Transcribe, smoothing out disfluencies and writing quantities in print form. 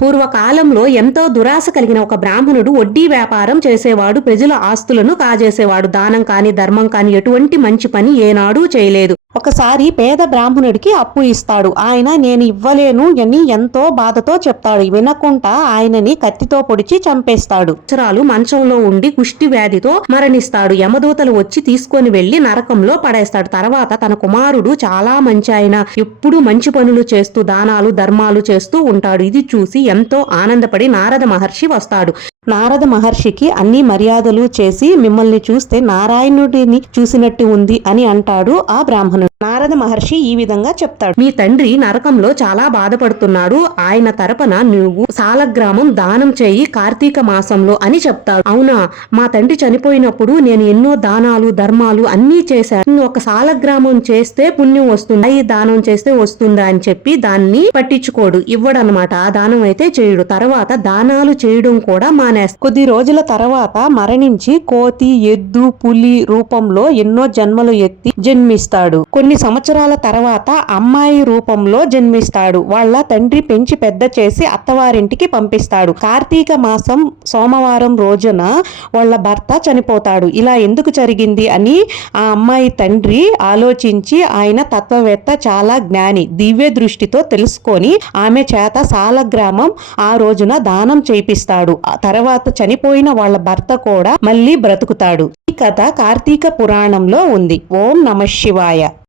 పూర్వకాలంలో ఎంతో దురాశ కలిగిన ఒక బ్రాహ్మణుడు వడ్డీ వ్యాపారం చేసేవాడు. ప్రజల ఆస్తులను కాజేసేవాడు. దానం కాని ధర్మం కాని ఎటువంటి మంచి పని ఏనాడూ చేయలేదు. ఒకసారి పేద బ్రాహ్మణుడికి అప్పు ఇస్తాడు. ఆయన నేను ఇవ్వలేను అని ఎంతో బాధతో చెప్తాడు. వినకుండా ఆయనని కత్తితో పొడిచి చంపేస్తాడు. సంవత్సరాలు మంచంలో ఉండి కుష్టి వ్యాధితో మరణిస్తాడు. యమదూతలు వచ్చి తీసుకొని వెళ్లి నరకంలో పడేస్తాడు. తర్వాత తన కుమారుడు చాలా మంచి ఆయన, ఎప్పుడూ మంచి పనులు చేస్తూ దానాలు ధర్మాలు చేస్తూ ఉంటాడు. ఇది చూసి ఎంతో ఆనందపడి నారద మహర్షి వస్తాడు. నారద మహర్షికి అన్ని మర్యాదలు చేసి మిమ్మల్ని చూస్తే నారాయణుడిని చూసినట్టు ఉంది అని అంటాడు ఆ బ్రాహ్మణుడు. నారద మహర్షి ఈ విధంగా చెప్తాడు, మీ తండ్రి నరకంలో చాలా బాధపడుతున్నాడు. ఆయన తరపున నువ్వు సాలగ్రామం దానం చేయి కార్తీక మాసంలో అని చెప్తాడు. అవునా, మా తండ్రి చనిపోయినప్పుడు నేను ఎన్నో దానాలు ధర్మాలు అన్నీ చేశాను. ఒక సాలగ్రామం చేస్తే పుణ్యం వస్తుంది, దానం చేస్తే వస్తుందా అని చెప్పి దాన్ని పట్టించుకోడు, ఇవ్వడనమాట. ఆ దానం అయితే చేయడు. తర్వాత దానాలు చేయడం కూడా మానేస్తాడు. కొద్ది రోజుల తర్వాత మరణించి కోతి, ఎద్దు, పులి రూపంలో ఎన్నో జన్మలు ఎత్తి జన్మిస్తాడు. కొన్ని సంవత్సరాల తర్వాత అమ్మాయి రూపంలో జన్మిస్తాడు. వాళ్ళ తండ్రి పెంచి పెద్ద చేసి అత్తవారింటికి పంపిస్తాడు. కార్తీక మాసం సోమవారం రోజున వాళ్ళ భర్త చనిపోతాడు. ఇలా ఎందుకు జరిగింది అని ఆ అమ్మాయి తండ్రి ఆలోచించి, ఆయన తత్వవేత్త, చాలా జ్ఞాని, దివ్య దృష్టితో తెలుసుకొని ఆమె చేత సాలగ్రామం ఆ రోజున దానం చేపిస్తాడు. తర్వాత చనిపోయిన వాళ్ళ భర్త కూడా మళ్ళీ బ్రతుకుతాడు. ఈ కథ కార్తీక పురాణంలో ఉంది. ఓం నమః శివాయ.